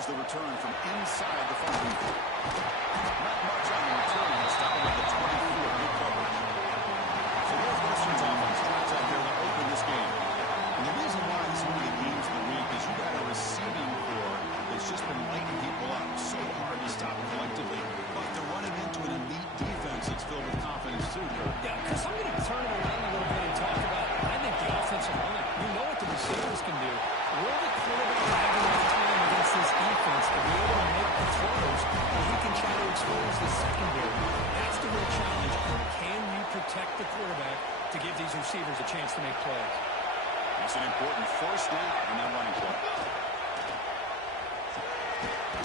Here's the return from inside the 5. Not much on the return. He'll stop him at the 24. Good coverage. So Northwestern's offense tries out there to open this game. And the reason why this is one of the games of the week is you got a receiving core that's just been lighting people up. So hard to stop collectively. But they're running into an elite defense that's filled with confidence too, Kurt. Yeah, because I'm going to turn it around a little bit and talk about, I think, the offensive line. You know what the receivers can do. Will the quarterback have enough time against this defense to be able to make the throws where he can try to expose the secondary? That's the real challenge. Can you protect the quarterback to give these receivers a chance to make plays? It's an important first down on that running play.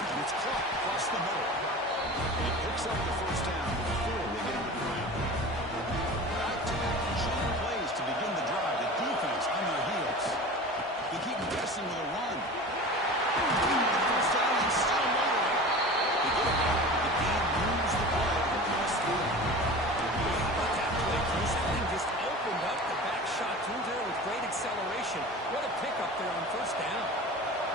And it's caught across the middle. And he picks up the first down before they get into the ground. Back-to-back jump plays to begin the drive. The defense on their heels. They keep guessing with a run. First down and still motoring. They get it out. The game moves the ball across through. How about that play, Chris? That thing just opened up the back shot through there with great acceleration. What a pickup there on first down.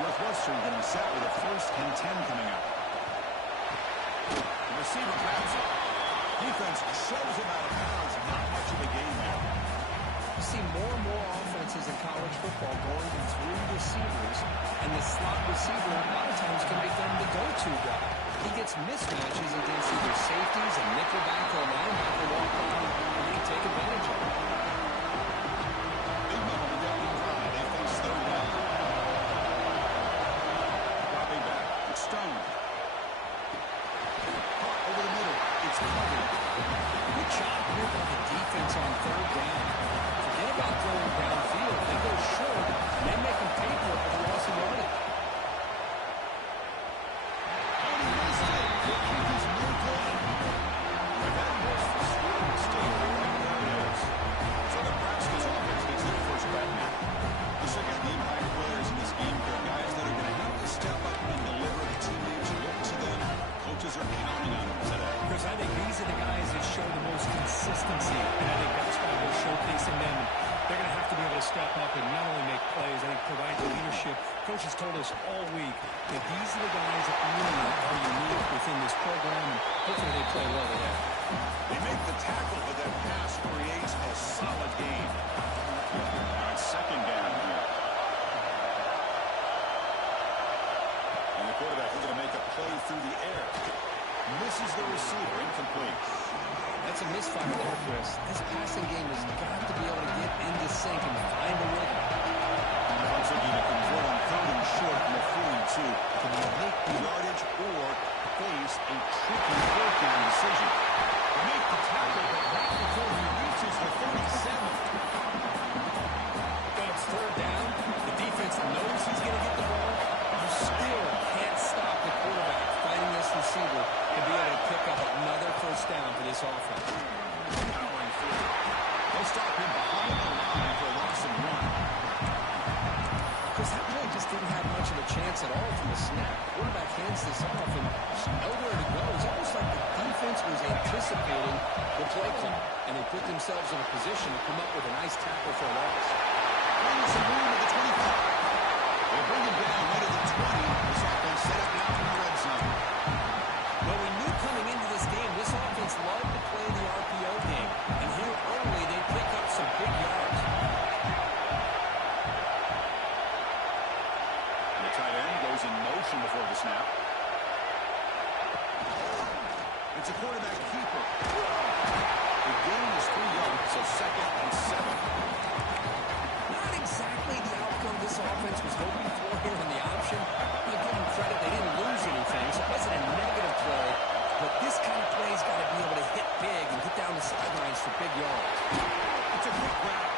Northwestern getting set with a 1st and 10 coming up. The receiver grabs it. Defense shoves him out of bounds. Not much of a game there. You see more and more offenses in college football going to 3 receivers, and the slot receiver a lot of times can become the go-to guy. He gets mismatches against either safeties, a nickelback, or a linebacker walk on, and he can take advantage of it. Big moment in that new drive. They face 3rd down. Dropping back. It's Stone. Caught over the middle. It's covered. Good job here by the defense on 3rd down. Forget about throwing downfield. They go short, and they make them pay for it with a loss of yardage. And he missed it. The kick is no good. And that was the scoring mistake right there it is. So Nebraska's offense gets their first crack now. Let's check out the impact players in this game. They're guys that are going to have to step up and deliver. The teammates look to them. Coaches are counting on them today. Chris, I think these are the guys that show the most consistency, and I think that's why we're showcasing them. They're going to have to be able to step up and not only make plays, I think provide the leadership. Coaches told us all week that these are the guys that really are unique within this program, and hopefully they play well today. They make the tackle, but that pass creates a solid gain. Now it's 2nd down here. And the quarterback is going to make a play through the air. Misses the receiver, incomplete. That's a misfire there, Chris. This passing game has got to be able to get into sync and find a rhythm. Once again, to convert on 3rd and short from a 4-2. Can they make the yardage or face a tricky 4th down decision? They make the tackle, but not before he reaches the 37. But it's 3rd down. The defense knows he's going to get the ball. You still can't stop the quarterback finding this receiver to be able to pick up another 1st down for this offense. Powering through. They'll stop him behind the line for a loss of 1. Chris, that play just didn't have much of a chance at all from the snap. Quarterback hands this off and there's nowhere to go. It's almost like the defense was anticipating the play call, and they put themselves in a position to come up with a nice tackle for a loss. Bringing some room at the 25. They bring him down right at the 20. This offense set up now in the red zone. Well, we knew coming into this game, this offense loved to play the RPO game. And here early, they pick up some big yards. And the tight end goes in motion before the snap. It's a quarterback keeper. The gain is 3 yards, so 2nd and 7. Not exactly the outcome this offense was hoping for here on the option. I'll give them credit, they didn't lose anything, so it wasn't a negative play. But this kind of play's got to be able to hit big and get down the sidelines for big yards. It's a quick grab.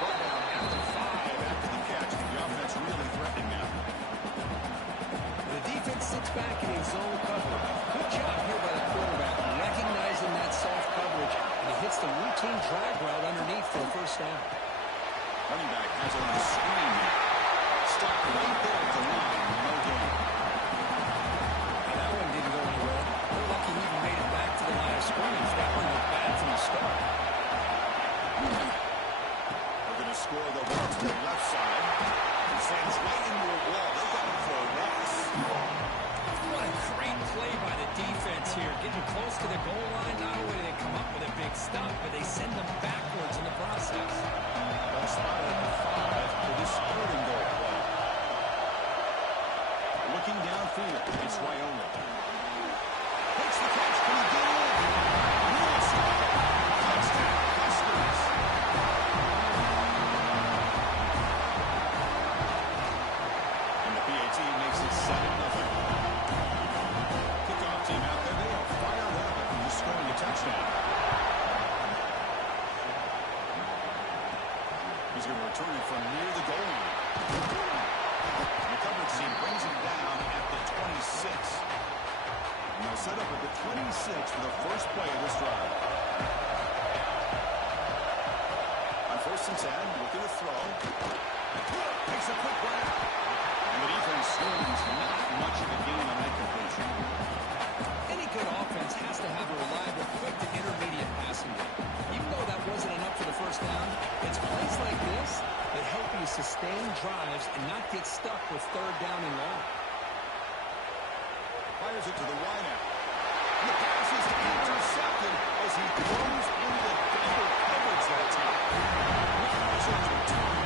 Brought down after 5 after the catch. The offense really threatening now. The defense sits back in his zone cover. Good job here by the quarterback, recognizing that soft coverage, and he hits the routine drag route underneath for a 1st down. Running back has it on the screen. Stopped right there at the line. No gain. And that one didn't go anywhere. We're lucky he even made it back to the line of scrimmage. That one looked bad from the start. They're going to score the ball to the left side. He sends right into a wall. They're going for a loss. close to the goal line, not only do they come up with a big stop, but they send them backwards in the process. Ball spotted at the 5 for this third and goal play. Looking downfield, it's Wyoming. Takes the catch. Can he get in? Yes! Touchdown, Huskers. And the PAT makes it 7-0. Kickoff team out there. They are fired up after scoring a touchdown. He's going to return it from near the goal line. The coverage team brings him down at the 26. And they'll set up at the 26 for the first play of this drive. On 1st and 10, looking to throw. Takes a quick grab. And the defense swings not much of a gain on that completion. Any good offense has to have a reliable, quick to intermediate passing game. Even though that wasn't enough for the first down, it's plays like this that help you sustain drives and not get stuck with 3rd down and long. Fires it to the wideout. And the pass is intercepted as he throws into double coverage that time. Northwestern's return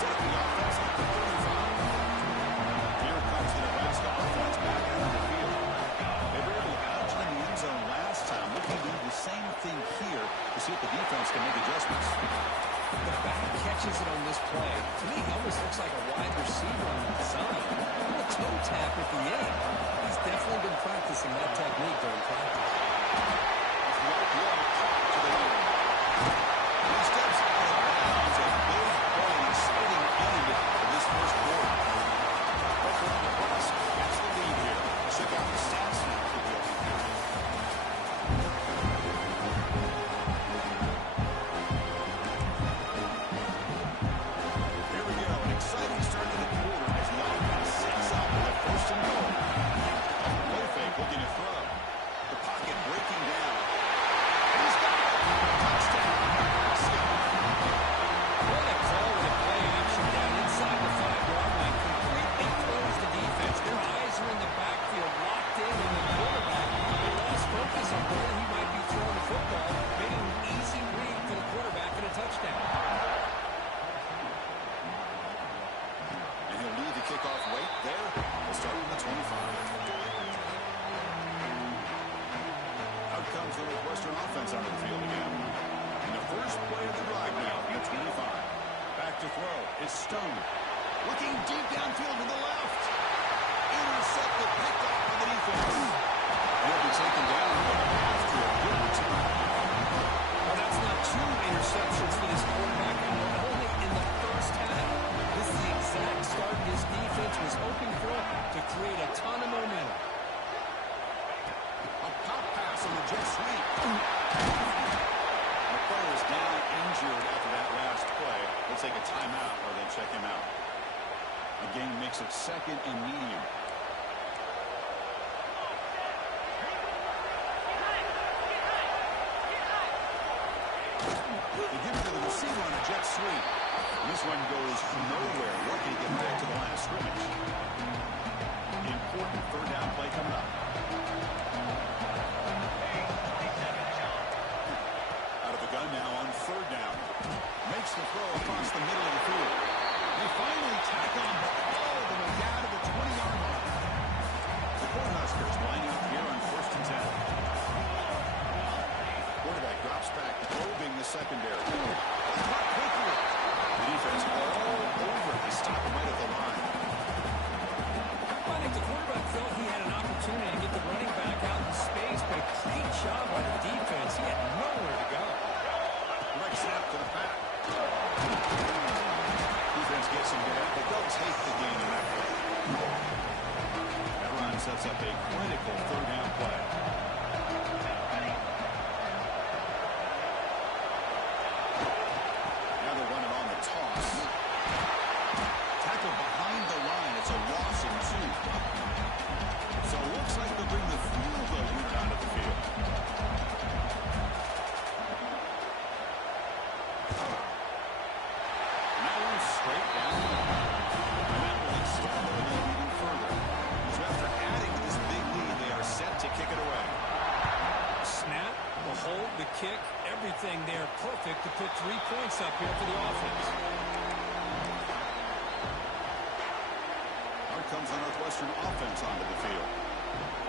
set the offense at the 35. Here comes the Nebraska offense back out on the field. They were able to gouge in the end zone last time. Looking to do the same thing here to see if the defense can make adjustments. The back catches it on this play. To me, he almost looks like a wide receiver on the design. A toe tap at the end. He's definitely been practicing that technique during practice. Right leg to the line. And he steps out of bounds. A big play and exciting end of this first quarter. Nebraska gets the lead here. Check out the stats now for the opening period. Here we go. An exciting start to the quarter as the offense sets up with a 1st and goal. Play fake looking to throw. The pocket breaking down. And he's got it. Touchdown, Nebraska. What a call with a play action down inside the 5-yard line. Completely closed the defense. Their eyes are in the backfield, locked in on the quarterback. They lost focus on where he might be throwing the football. Made an easy read for the quarterback and a touchdown. And he'll lead the kickoff right there. We'll start with the 25. Out comes the Northwestern offense onto the field again. And the first play of the drive now, the 25. Back to throw. It's Stone. Looking deep downfield to the left. Intercepted, picked off by the defense. And he'll be taken down after a good return. Well, that's not 2 interceptions for this quarterback, and only in the first half. This is the exact start this defense was hoping for to create a ton of momentum. A pop pass on the jet sweep. The player is down injured after that last play. We'll take a timeout or then check him out. The game makes it 2nd and medium. They give it to the receiver on a jet sweep. And this one goes nowhere. Lucky to get back to the line of scrimmage. The important 3rd down play coming up. Out of the gun now on 3rd down. Makes the throw across the middle of the field. They finally tack on all of them down to the 20-yard line. The Cornhuskers lining up here on 1st and 10. Quarterback drops back, probing the secondary. Caught quickly. The defense all over. They stop him right at the line. I think the quarterback felt he had an opportunity to get the running back out in space, but a great job by the defense. He had nowhere to go. Right snap to the back. He to put 3 points up here for the offense. Out comes the Northwestern offense onto the field.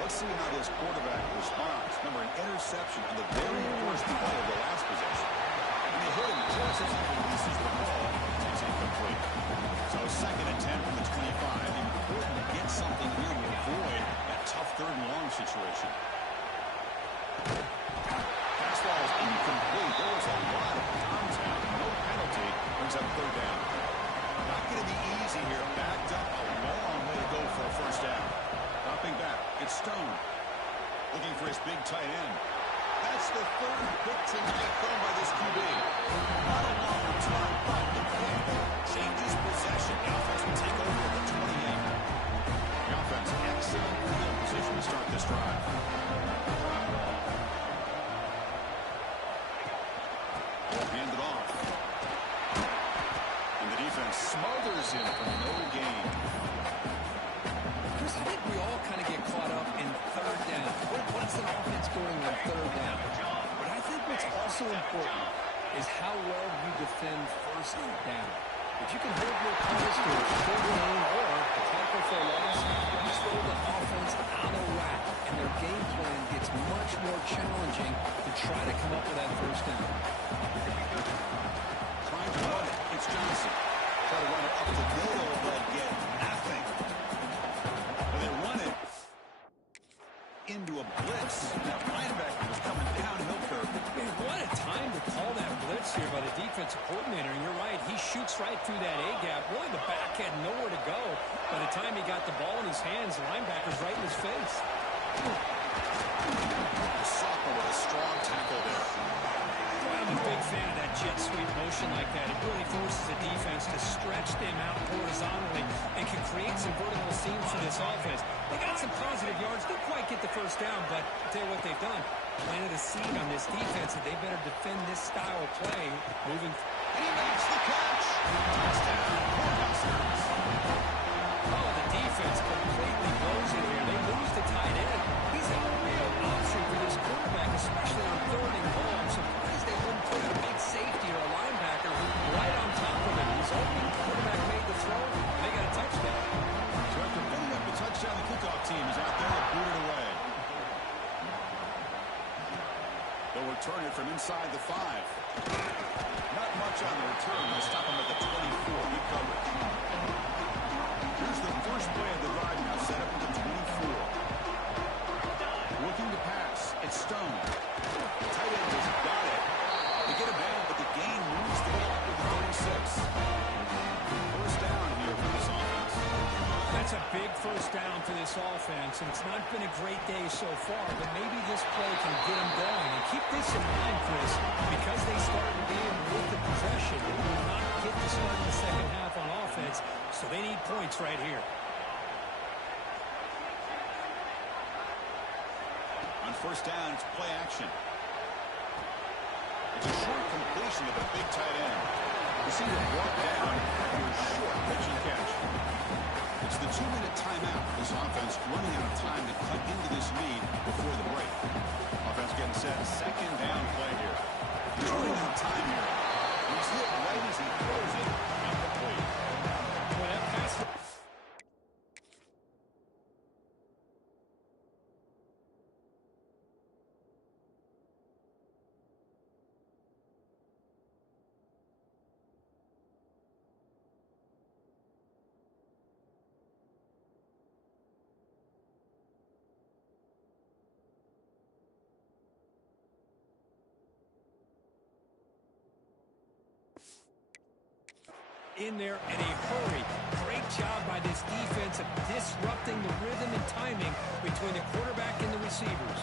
Let's see how this quarterback responds. Remember, an interception on the very first play of the last possession. And they hit him just as he releases the ball. It's incomplete. So 2nd and 10 from the 25. Important to get something here to avoid that tough 3rd and long situation. Pass ball is incomplete. There was a lot of contact. No penalty. Brings up 3rd down. Not going to be easy here. Backed up a long way to go for a 1st down. Dropping back. It's Stone. Looking for his big tight end. That's the 3rd pick tonight thrown by this QB. Not a long return, but the pick changes possession. The offense will take over at the 28. The offense excellent field position to start this drive. Ball handed off. And the defense smothers him for no gain. Chris, I think we all kind of get caught up in 3rd down. What's an offense going on 3rd down? But I think what's also important is how well you defend 1st down. If you can hold your opponents to a 3rd down or a tackle for a loss, you throw the offense out of whack, and their game plan gets much more challenging to try to come up with that 1st down. Trying to run it. It's Johnson. Try to run it up the middle, but get nothing. But they run it into a blitz. That linebacker was coming downhill curve. Man, what a time to call that blitz here by the defensive coordinator. And you're right, he shoots right through that A-gap. Really, the back had nowhere to go. By the time he got the ball in his hands, the linebacker's right in his face. Soccer with a strong tackle there. Well, I'm a big fan of that jet sweep motion like that. It really forces the defense to stretch them out horizontally and can create some vertical seams for this offense. They got some positive yards. Didn't quite get the 1st down, but I'll tell you what they've done. Planted a seed on this defense, and they better defend this style of play moving. And he makes the catch. Touchdown. Cornhuskers. Oh, the defense completely blows it here. They lose the tight end. He's a real option for this quarterback, especially on 3rd and goal. I'm surprised they wouldn't put a big safety or a linebacker right on top of him. He's open. The quarterback made the throw, and they got a touchdown. So after picking up the touchdown, the kickoff team is out there to boot it away. They'll return it from inside the 5. Not much on the return. They stop him at the 24. Good coverage. Here's the first play of the drive now, set up at the 24. Looking to pass. It's Stone. The tight end has got it. They get him down, but the gain moves the ball up to the 36. 1st down here for this offense. That's a big 1st down for this offense, and it's not been a great day so far, but maybe this play can get them going. And keep this in mind, Chris, because they started the game with the possession, they will not get to start the 2nd half on offense, so they need points right here. On 1st down, it's play action. It's a short completion of a big tight end. Receiver brought down after a short pitch and catch. It's the 2-minute timeout. This offense running out of time to cut into this lead before the break. Offense getting set. 2nd down play here. He's running out of time here. He's hit right as he throws it. Incomplete. Well, that pass. In there in a hurry. Great job by this defense of disrupting the rhythm and timing between the quarterback and the receivers.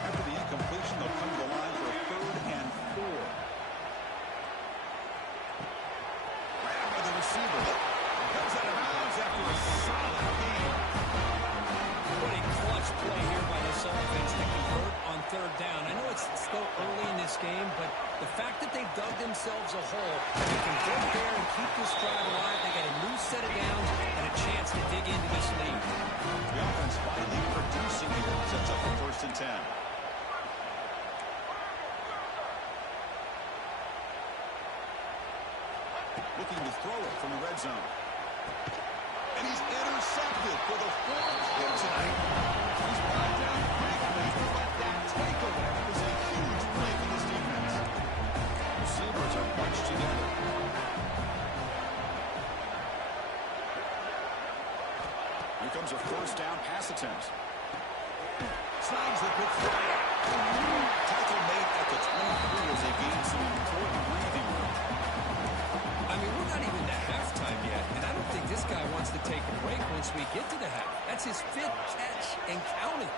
After the incompletion, they'll come to the line for a 3rd and 4. Grabbed by the receiver. Comes out of bounds after a solid game. What a clutch play here by this offense to convert on 3rd down. I know it's still early in this game, but the fact that they dug themselves a hole, they can get there and keep this drive alive. They got a new set of downs and a chance to dig into this lead. The offense finally producing here. Sets up for 1st and 10. Here comes a first down pass attempt. Snags it with fire. Tackle made at the 23 as they gain some important breathing room. I mean, we're not even to halftime yet, and I don't think this guy wants to take a break once we get to the half. That's his 5th catch and counting.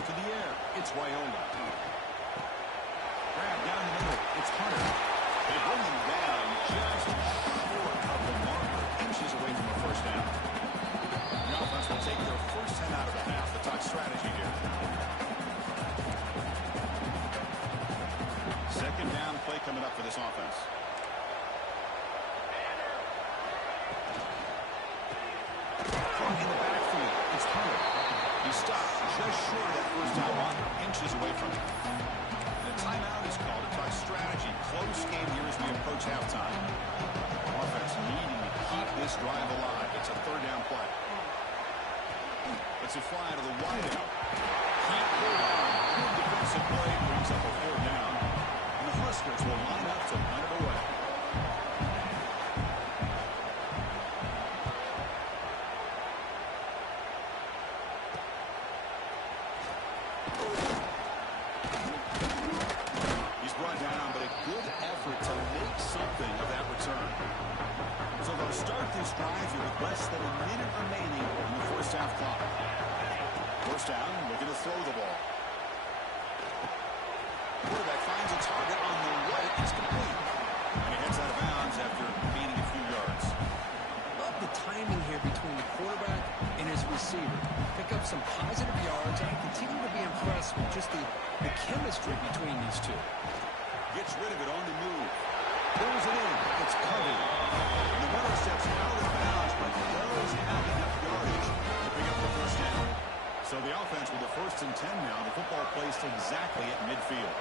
To the air, it's Wyola. Grab down the middle, it's Hunter. They bring him down just short of the marker, inches away from a first down. The offense will take their first 10 out of the half. The top strategy here. Second down play coming up for this offense. From in the backfield, it's Hunter. He stopped just short of that first down marker, inches away from it. The timeout is called. A top strategy. Close game here as we approach halftime. Offense needing to keep this drive alive. It's a third down play. Let's it fly to the wideout. Keep hold on. Good defensive play brings up a fourth down. And the Huskers will line up to run it away. He's brought down, but a good effort to make something of that return. So they'll start this drive here with less than a minute remaining in the first half clock. First down, looking to throw the ball. Quarterback finds a target on the right. It's complete. And he heads out of bounds after gaining a few yards. Love the timing here between the quarterback and his receiver. Pick up some positive yards. I continue to be impressed with just the chemistry between these two. Gets rid of it on the move. Pulls it in. It's covered. And the runner steps out of bounds, but does have enough yardage to pick up the first down. So the offense with the 1st and 10 now. The football placed exactly at midfield.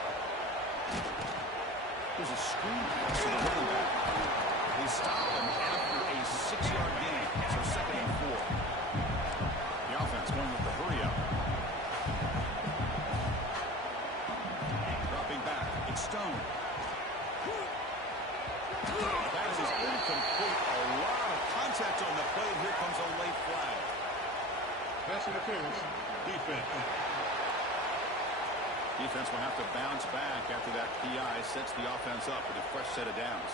There's a screen pass to the running back. They stop him after a 6-yard gain. So 2nd and 4. The offense going with the hurry up. Dropping back. It's Stone. The pass is incomplete. A lot of contact on the play. And here comes a late flag. Pass interference. Defense. Defense will have to bounce back after that PI sets the offense up with a fresh set of downs.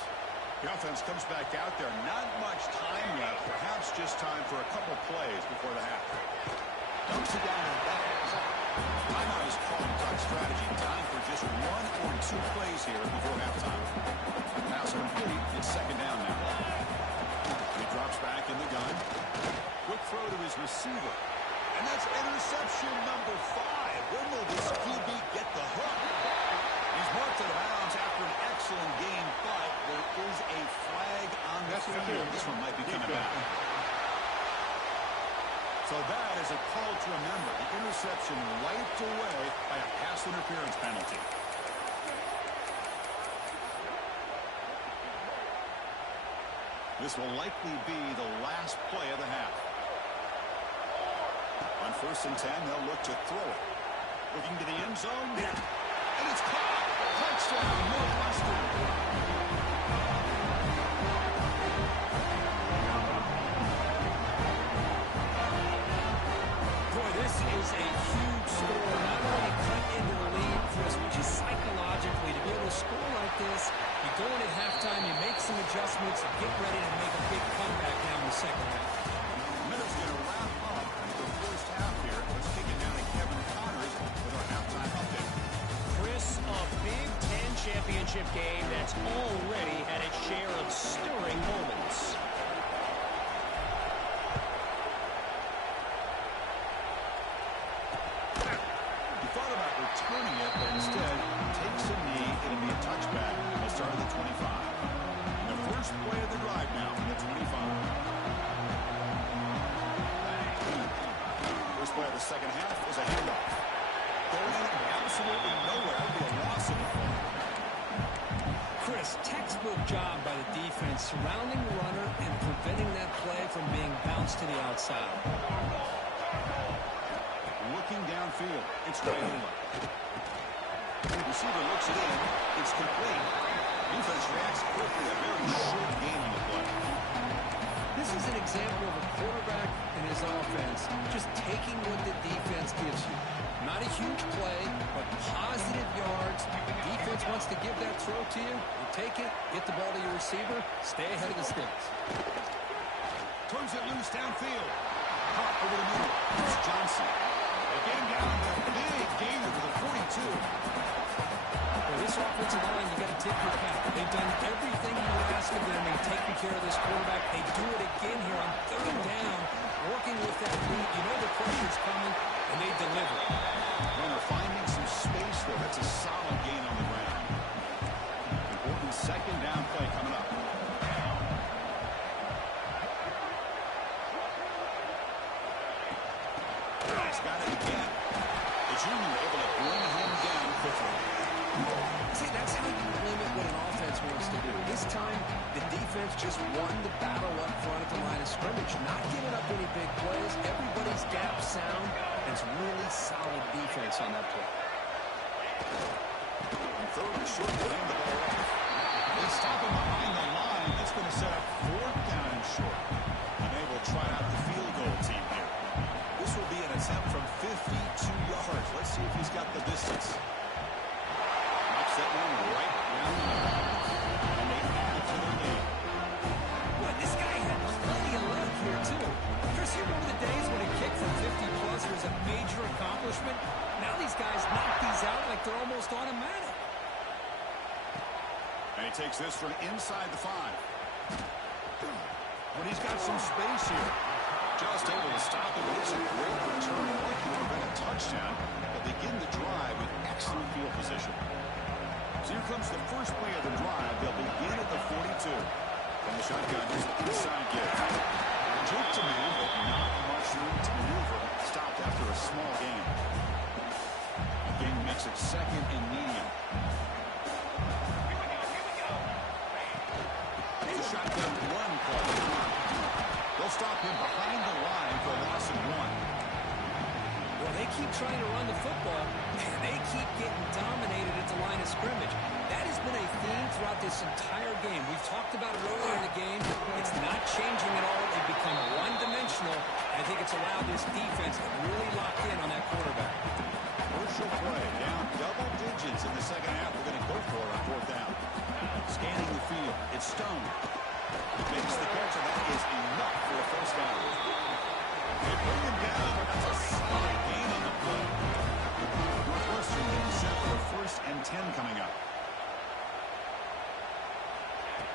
The offense comes back out there. Not much time left. Perhaps just time for a couple plays before the half. Dumps it down in bounds. Timeout is called on strategy. Time for just 1 or 2 plays here before halftime. Pass complete. It's 2nd down now. He drops back in the gun. Quick throw to his receiver. And that's interception number 5. When will this QB get the hook? He's marked out of bounds after an excellent game, but there is a flag on the field. This one might be coming back. So that is a call to remember. The interception wiped away by a pass interference penalty. This will likely be the last play of the half. On 1st and 10, they'll look to throw it. Looking to the end zone. And it's caught. Touchdown, Northwestern. Boy, this is a huge score. Not only cut into the lead, Chris, but just psychologically to be able to score like this, you go in at halftime, you make some adjustments, and get ready to make a big comeback now in the second half. Miller's going to wrap up the first half here. Let's kick it down to Kevin Connors with our halftime update. Chris, a Big Ten championship game that's already had its share of stirring moments. He thought about returning it, but instead takes a knee. It'll be a touchback. They'll start at the 25. And the first play of the drive now from the 25. First play of the second half is a handoff. Going absolutely nowhere. It'll be a loss of the play. Chris, textbook job by the defense surrounding the runner and preventing that play from being bounced to the outside. Looking downfield, it's Wyola. Receiver looks it in. It's complete. Defense reacts quickly. A very short game on the play. This is an example of a quarterback and his offense just taking what the defense gives you. Not a huge play, but positive yards. Defense wants to give that throw to you. You take it, get the ball to your receiver, stay ahead of the sticks. Turns it loose downfield. Caught over the middle. It's Johnson. They get him down to a big gainer to the 42. Well, this offensive line, you got to tip your cap. They've done everything you would ask of them. They've taken care of this quarterback. They do it again here on 3rd down, working with that lead. You know the pressure's coming, and they deliver. Runner finding some space there. That's a solid gain on the ground. Important 2nd down play coming up. He's got it again. The junior able to bring him down quickly. See, that's how you limit what an offense wants to do. This time, the defense just won the battle up front at the line of scrimmage, not giving up any big plays. Everybody's gap sound, and it's really solid defense on that play. And 3rd and short, they hand the ball off. They stop him behind the line. That's going to set up 4th down and short. And they will try out the field goal team here. This will be an attempt from 52 yards. Let's see if he's got the distance. That one right down the middle. And they add to their lead. Boy, this guy had plenty of luck here, too. Chris, you remember the days when a kick from 50-plus was a major accomplishment? Now these guys knock these out like they're almost automatic. And he takes this from inside the 5. But he's got some space here. Just able to stop it. It's a great return. It would have been a touchdown. But begin the drive with excellent field position. So here comes the first play of the drive. They'll begin at the 42. From the shotgun, here's the inside give. Juke to man, but not much room to maneuver. Stopped after a small gain. The game makes it 2nd and medium. Here's a shotgun run play. They'll stop him behind the line for a loss of 1. Well, they keep trying to run the football, and they keep getting dominated at the line of scrimmage. That has been a theme throughout this entire game. We've talked about it earlier in the game. It's not changing at all. They've become one-dimensional. I think it's allowed this defense to really lock in on that quarterback. Crucial play. Down double digits in the 2nd half. We're going to go for it on 4th down. Scanning the field. It's Stone. Makes the catch, and that is enough for a 1st down. They bring him down, but that's a solid gain on the play. Northwestern getting set for 1st and 10 coming up.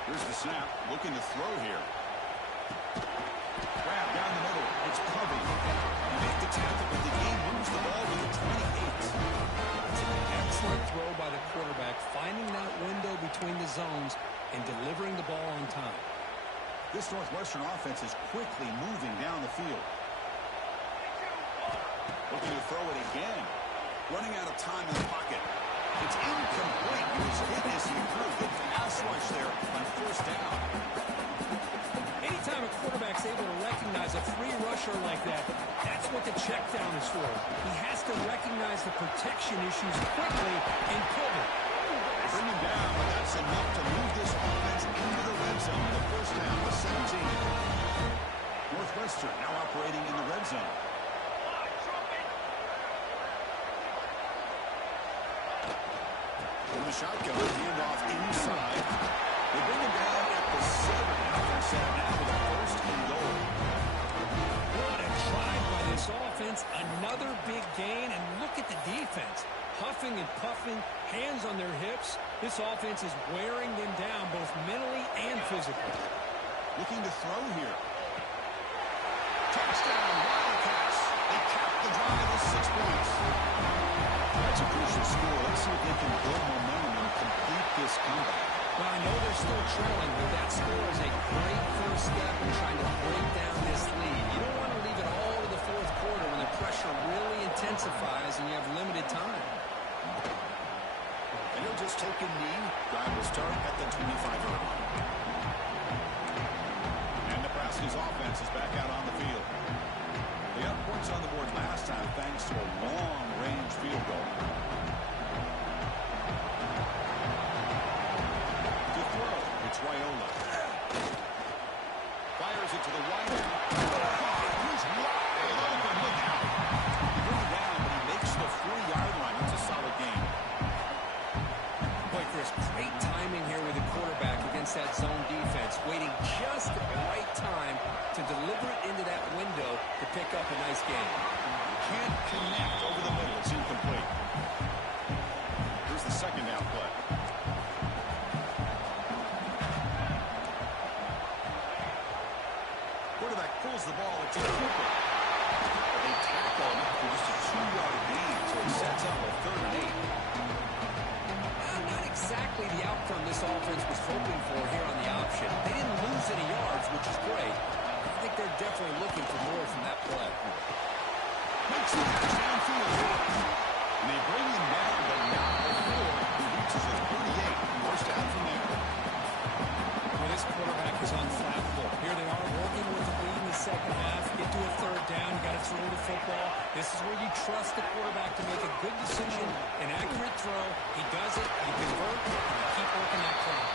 Here's the snap, looking to throw here. Grab down the middle, it's Covey. Make the tackle, but the game moves the ball to the 28. It's an excellent throw by the quarterback, finding that window between the zones and delivering the ball on time. This Northwestern offense is quickly moving down the field. Looking to throw it again. Running out of time in the pocket. It's incomplete. He was hit as he threw. Good pass rush there on 1st down. Anytime a quarterback's able to recognize a free rusher like that, that's what the check down is for. He has to recognize the protection issues quickly and pivot. They bring him down, but that's enough to move this offense into the red zone. The 1st down to 17. Northwestern now operating in the red zone. From the shotgun, handoff inside. They bring him down at the 7. They're set now with a 1st and goal. What a drive by this offense. Another big gain, and look at the defense. Huffing and puffing, hands on their hips. This offense is wearing them down both mentally and physically. Looking to throw here. Touchdown, Wildcats. They cap the drive with 6 points. That's a crucial score. Let's see if they can build momentum and complete this comeback. Well, I know they're still trailing, but that score is a great first step in trying to break down this lead. You don't want to leave it all to the 4th quarter when the pressure really intensifies and you have limited time. And he'll just take a knee. Drive will start at the 25-yard line. And Nebraska's offense is back out on the field. They got points on the board last time thanks to a long-range field goal. To throw, it's Raiola. Fires it to the wide waiting just at the right time to deliver it into that window to pick up a nice gain. Can't connect over the middle. It's incomplete. Here's the second down play. Quarterback pulls the ball. It's Cooper. They tackle him for just a 2-yard gain, so it sets up a 3rd and 8. Not exactly the outcome this offense was hoping for here on the option. They didn't lose any yards, which is great. I think they're definitely looking for more from that play. Makes the catch downfield. And they bring him down, but not before he reaches a 38. First down from there. Well, this quarterback is unflappable. Here they are working with the lead in the second half. Get to a 3rd down. You got to throw the football. This is where you trust the quarterback to make a good decision, an accurate throw. He does it. You convert. And you keep working that clock.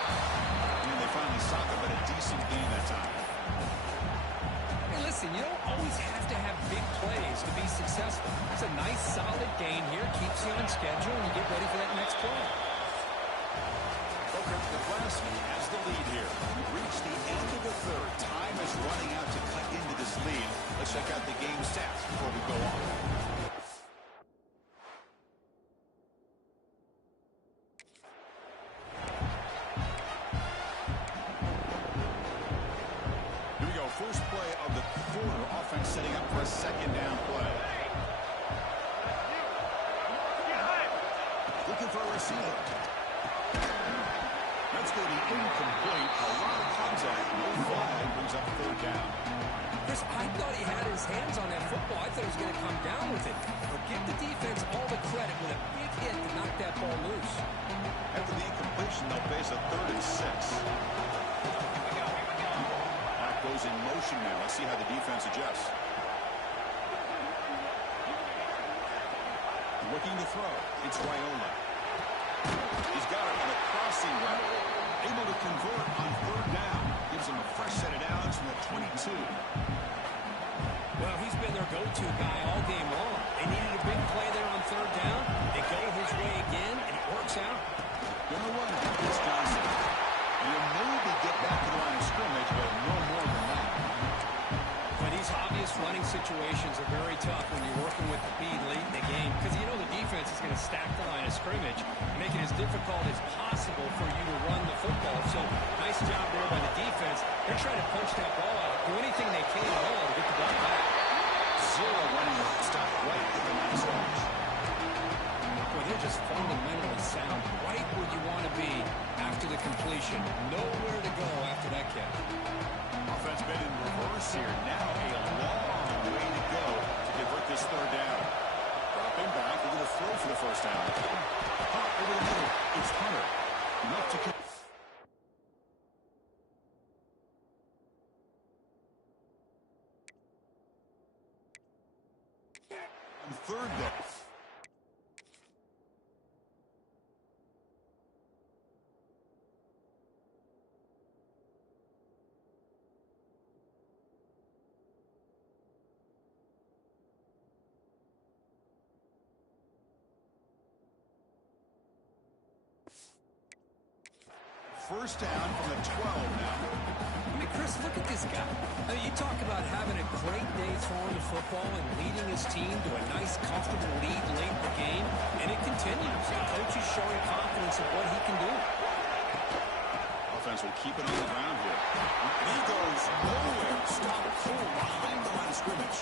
And they finally sock up at a decent game that time. Hey, listen, you don't always have to have big plays to be successful. It's a nice, solid gain here. Keeps you on schedule, and you get ready for that next play. Okay, Nebraska has the lead here. We've reached the end of the 3rd. Time is running out to cut into this lead. Let's check out the game stats before we go on. Here we go. First play of the quarter. Offense setting up for a 2nd down play. Looking for a receiver. That's going to be incomplete. A lot of contact. No flag. Brings up 3rd down. Chris, I thought he had his hands on that football. I thought he was going to come down with it. But give the defense all the credit with a big hit to knock that ball loose. After the incompletion, they'll face a 3rd and 6. That goes in motion now. Let's see how the defense adjusts. Looking to throw. It's Raiola. He's got it on a crossing route. Able to convert on 3rd down. Gives him a fresh set of downs from the 22. Well, he's been their go-to guy all game long. They needed a big play there on 3rd down. They go his way again, and it works out. Gonna run it. It's Johnson. You maybe get back to the line of scrimmage, but no more than that. But these obvious running situations are very tough when you're working with the lead late in the game, because you know the defense is going to stack the line of scrimmage, make it as difficult as possible for you to run the football. So nice job there by the defense. They're trying to punch that ball out, do anything they can at all to get the ball back. 0 running stop right at the line of scrimmage. Boy, they're just fundamentally sound, right where you want to be after the completion. Nowhere to go after that catch. Offense been in reverse here. Now a long way to go to convert this 3rd down. Dropping back, they're going to throw for the 1st down. Hop over the middle. It's Hunter. Enough to 3rd down. First down from the 12 now. I mean, Chris, look at this guy. I mean, you talk about having a great day throwing the football and leading his team to a nice, comfortable lead late in the game, and it continues. The coach is showing confidence of what he can do. Offense will keep it on the ground here. And he goes nowhere. Stop cold behind the line of scrimmage.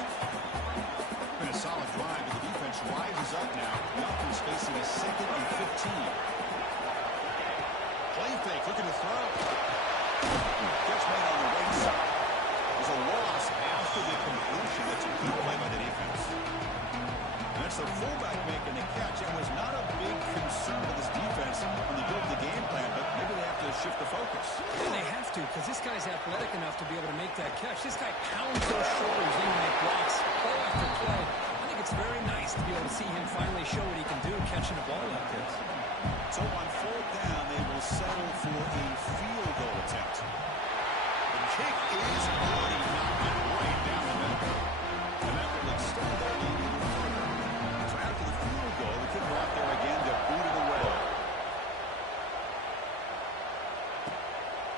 Been a solid drive, but the defense rises up now. The offense facing a 2nd and 15. Play fake, looking to throw. Gets made on the right side. There's a loss after the completion. That's a good play by the defense. And that's the fullback making the catch. It was not a big concern for this defense when they built the game plan, but maybe they have to shift the focus. Yeah, they have to, because this guy's athletic enough to be able to make that catch. This guy pounds those shoulders in like blocks, play after play. I think it's very nice to be able to see him finally show what he can do catching a ball like this. So on 4th down, they will settle for a field goal attempt. The kick is good. He knocked it right down the middle. And that will extend their lead even further. So after the field goal, the kicker out there again to boot it away.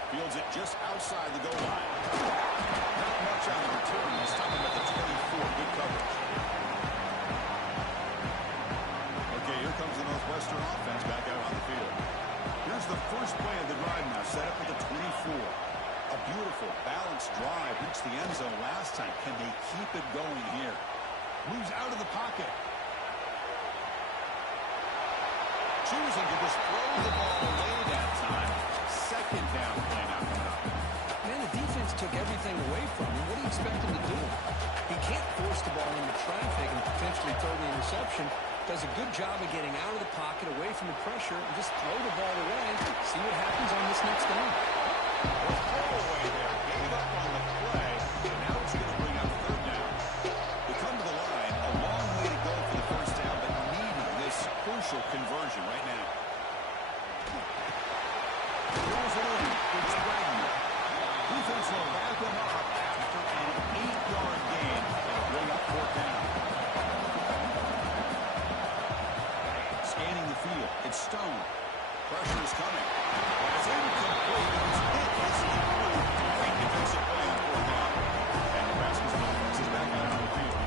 Fields it just just outside the goal line. Not much on the return. They stop him at the 24. Good coverage. Okay, here comes the Northwestern offense back out on the field. Here's the first play of the drive now, set up at the 24. A beautiful, balanced drive. Reached the end zone last time. Can they keep it going here? Moves out of the pocket. Choosing to just throw the ball away that time. Second down play now coming up. Man, the defense took everything away from him. What do you expect him to do? He can't force the ball into traffic and potentially throw the interception. Does a good job of getting out of the pocket, away from the pressure, and just throw the ball away. See what happens on this next down. The throwaway there. Gave up on the play, and now it's going to bring up third down. They come to the line. A long way to go for the first down, but needing this crucial conversion right now. Throws it in. It's Wagner. Defense will back him up after an 8-yard gain. It'll bring up fourth down. Scanning the field. It's Stone. Pressure is coming. It's incomplete. It's hit as he moved. Great defensive play on fourth down. And Nebraska's offense is back out on the field.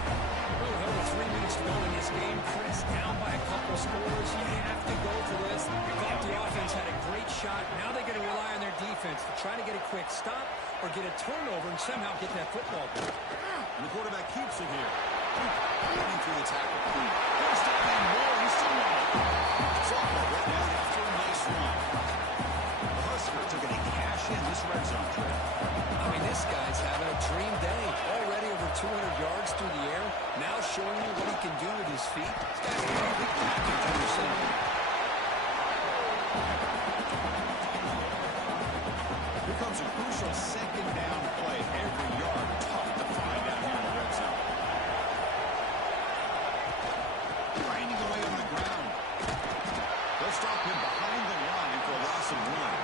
Well, over 3 minutes to go in this game. Chris, down by a couple scores. You have to go for this. You thought the offense had a great shot. Now they're going to rely on their defense to try to get a quick stop or get a turnover and somehow get that football back. And the quarterback keeps it here. Running through the tackle. Here's Stephen Moore. He's still running. Sophomore right now after a nice run. The Huskers are going to cash in this red zone trip. I mean, this guy's having a dream day. Already over 200 yards through the air. Now showing you what he can do with his feet. This guy's a complete package under center. Here comes a crucial second down play. Every yard tough to find down here in the red zone. Grinding away on the ground. They'll stop him behind the line for a loss of 1.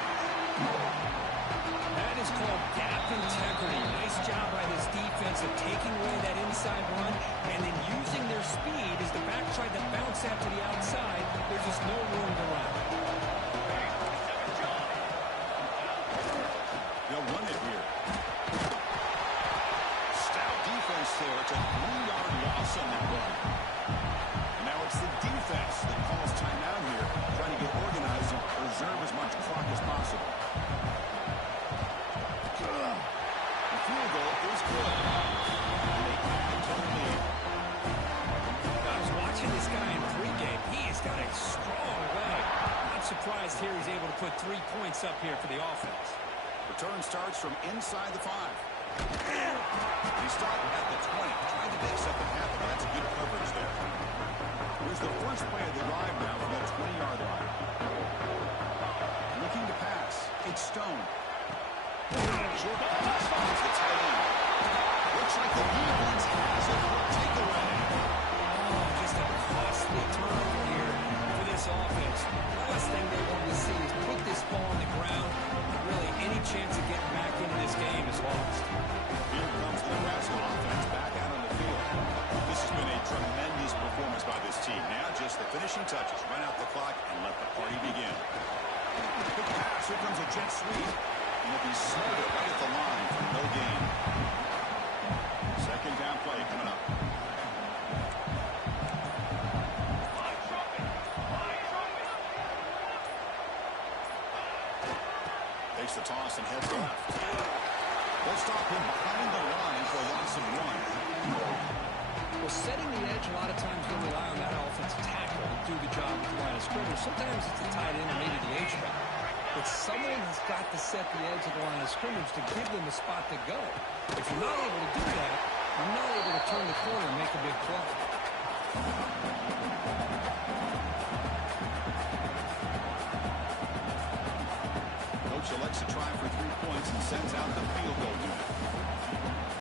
That is called gap integrity. Nice job by this defense of taking away that inside run and then using their speed as the back tried to bounce out to the outside. There's just no room to run. They'll run it here. Stout defense there. It's a 3-yard loss on that run. Now it's the defense that calls timeout here, trying to get organized and preserve as much clock as possible. The field goal is good. And they can't turn the lead. I was watching this guy in pregame. He has got a strong leg. Not surprised here he's able to put 3 points up here for the offense. Return starts from inside the 5. He stopped at the 20, trying to make something happen. That's good coverage there. Here's the first play of the drive now from the 20-yard line. Looking to pass. It's Stone. Short pass finds the tight end. Looks like the defense has it for a takeaway. Oh, just a costly turnover here for this offense. The last thing they want to see is put this ball on the ground. Really, any chance of getting back into this game is lost. Here comes the Nebraska offense back out on the field. This has been a tremendous performance by this team. Now just the finishing touches. Run out the clock and let the party begin. Quick pass. Here comes a jet sweep. And it'll be smothered right at the line for no gain. Second down play coming up. Takes the toss and heads left. They'll stop him behind the line for a loss of 1. Well, setting the edge, a lot of times they rely on that offensive tackle to do the job at the line of scrimmage. Sometimes it's the tight end or maybe the H-back. But someone has got to set the edge of the line of scrimmage to give them a spot to go. If you're not able to do that, you're not able to turn the corner and make a big play. Coach elects to try for 3 points and sends out the